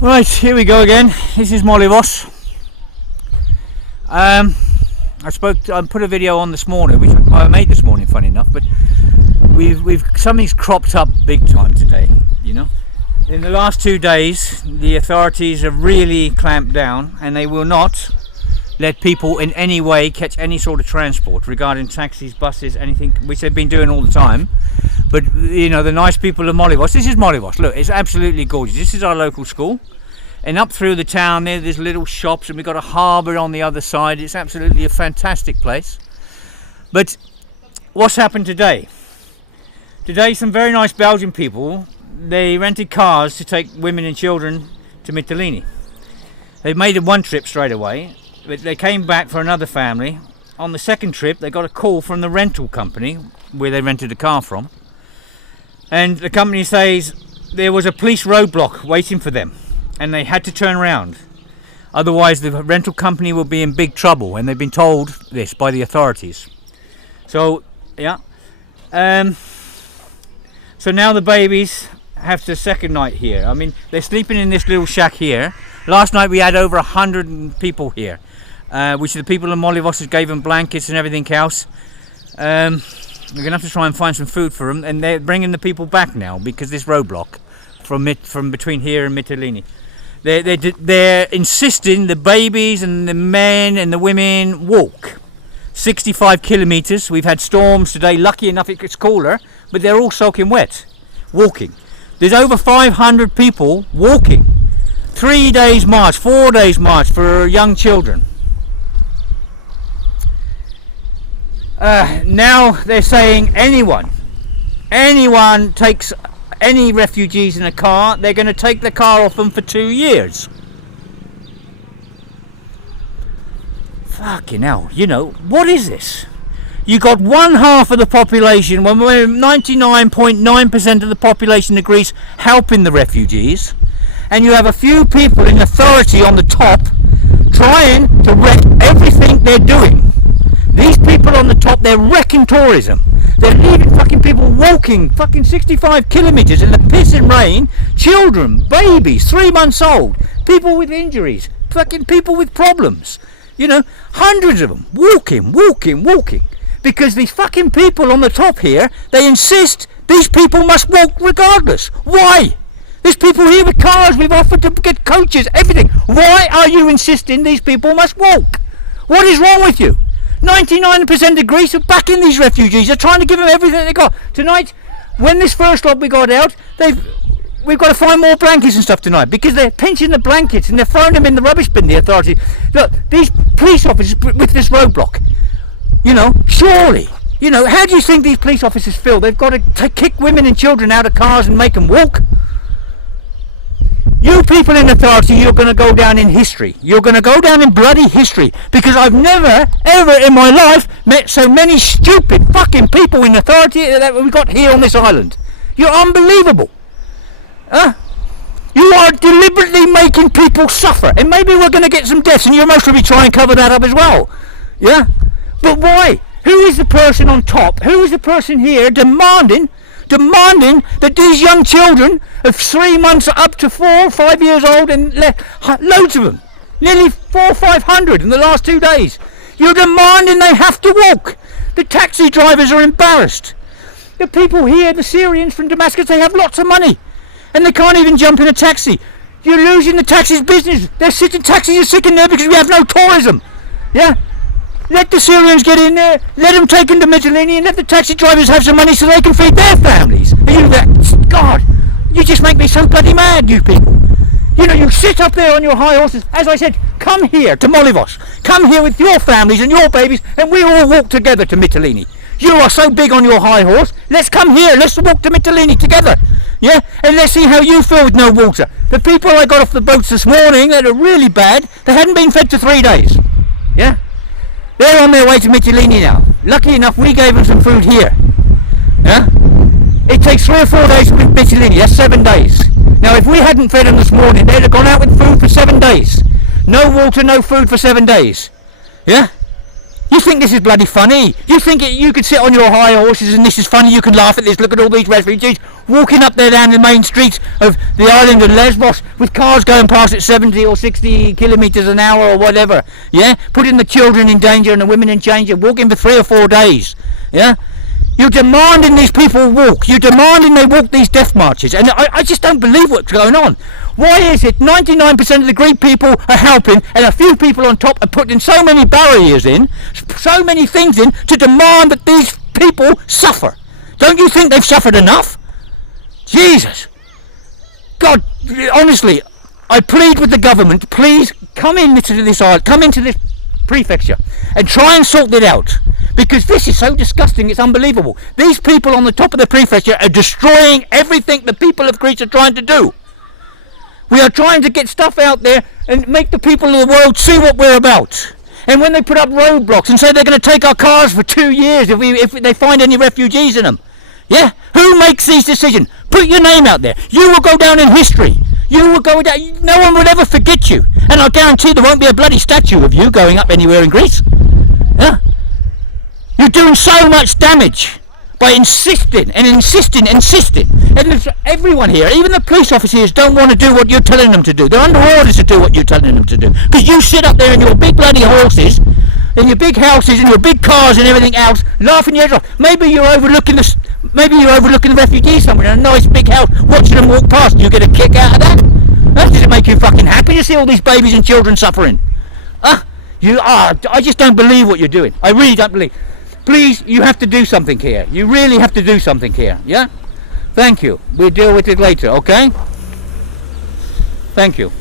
Right, here we go again. This is Molyvos. I put a video on this morning, which I made this morning, funny enough, but something's cropped up big time today. You know, in the last 2 days, the authorities have really clamped down, and they will not let people in any way catch any sort of transport regarding taxis, buses, anything, which they've been doing all the time. But you know, the nice people of Molyvos. This is Molyvos. Look, it's absolutely gorgeous. This is our local school, and up through the town there's little shops, and we've got a harbour on the other side. It's absolutely a fantastic place. But what's happened today? Today, some very nice Belgian people, they rented cars to take women and children to Mytilene. They made one trip straight away, but they came back for another family. On the second trip, they got a call from the rental company where they rented the car from. And the company says there was a police roadblock waiting for them, and they had to turn around. Otherwise, the rental company will be in big trouble, and they've been told this by the authorities. So, yeah. So now the babies have the second night here. I mean, they're sleeping in this little shack here. Last night we had over 100 people here, which the people in Molyvos gave them blankets and everything else. We're going to have to try and find some food for them, and they're bringing the people back now because this roadblock from between here and Mytilene. They're insisting the babies and the men and the women walk 65 kilometers. We've had storms today. Lucky enough it gets cooler, but they're all soaking wet, walking. There's over 500 people walking. 3 days march, 4 days march for young children. Now they're saying anyone takes any refugees in a car, they're going to take the car off them for 2 years. Fucking hell, you know, what is this? You got 1/2 of the population, when 99.9% of the population of Greece helping the refugees, and you have a few people in authority on the top trying to wreck everything they're doing. These people on the top, they're wrecking tourism. They're leaving fucking people walking fucking 65 kilometers in the piss and rain. Children, babies, 3 months old, people with injuries, fucking people with problems. You know, hundreds of them walking. Because these fucking people on the top here, they insist these people must walk regardless. Why? There's people here with cars, we've offered to get coaches, everything. Why are you insisting these people must walk? What is wrong with you? 99% of Greece are backing these refugees. They're trying to give them everything they got. Tonight, when this first lot we got out, we've got to find more blankets and stuff tonight, because they're pinching the blankets and they're throwing them in the rubbish bin, the authorities. Look, these police officers with this roadblock, you know, surely, you know, how do you think these police officers feel? They've got to kick women and children out of cars and make them walk? You people in authority, you're going to go down in history. You're going to go down in bloody history, because I've never, ever in my life met so many stupid fucking people in authority that we've got here on this island. You're unbelievable. You are deliberately making people suffer, and maybe we're going to get some deaths, and you'll most probably try and cover that up as well. Yeah? But why? Who is the person on top? Who is the person here demanding that these young children of 3 months up to 4 or 5 years old, and loads of them, nearly 400 or 500 in the last 2 days, you're demanding they have to walk? The taxi drivers are embarrassed. The people here, the Syrians from Damascus, they have lots of money, and they can't even jump in a taxi. You're losing the taxis business. Taxis are sitting there because we have no tourism. Yeah? Let the Syrians get in there, let them take them to Mytilene, and let the taxi drivers have some money so they can feed their families. God, you just make me so bloody mad, you people. You know, you sit up there on your high horses. As I said, come here to Molyvos. Come here with your families and your babies, and we all walk together to Mytilene. You are so big on your high horse. Let's come here. Let's walk to Mytilene together. Yeah? And let's see how you feel with no water. The people I got off the boats this morning that are really bad, they hadn't been fed for 3 days. Yeah? They're on their way to Mytilene now. Lucky enough, we gave them some food here. Yeah? It takes 3 or 4 days to reach Mytilene. That's 7 days. Now, if we hadn't fed them this morning, they'd have gone out with food for 7 days. No water, no food for 7 days. Yeah? You think this is bloody funny? You think you could sit on your high horses and this is funny? You can laugh at this. Look at all these refugees walking up there down the main streets of the island of Lesbos with cars going past at 70 or 60 kilometres an hour or whatever. Yeah, putting the children in danger and the women in danger, walking for 3 or 4 days. Yeah. You're demanding these people walk. You're demanding they walk these death marches. And I just don't believe what's going on. Why is it 99% of the Greek people are helping and a few people on top are putting so many barriers in, so many things in, to demand that these people suffer? Don't you think they've suffered enough? Jesus. God, honestly, I plead with the government, please come into this island, come into this prefecture and try and sort it out. Because this is so disgusting, it's unbelievable. These people on the top of the prefecture are destroying everything the people of Greece are trying to do. We are trying to get stuff out there and make the people of the world see what we're about. And when they put up roadblocks and say they're going to take our cars for 2 years if they find any refugees in them. Yeah? Who makes these decisions? Put your name out there. You will go down in history. You will go down. No one will ever forget you. And I guarantee there won't be a bloody statue of you going up anywhere in Greece. Yeah? You're doing so much damage by insisting. And there's everyone here, even the police officers, don't want to do what you're telling them to do. They're under orders to do what you're telling them to do. Because you sit up there in your big bloody horses, in your big houses, and your big cars and everything else, laughing your head off. Maybe you're overlooking the refugees somewhere in a nice big house, watching them walk past, and you get a kick out of that. Does it make you fucking happy to see all these babies and children suffering? I just don't believe what you're doing. I really don't believe. Please, you have to do something here. You really have to do something here. Yeah? Thank you. We'll deal with it later, okay? Thank you.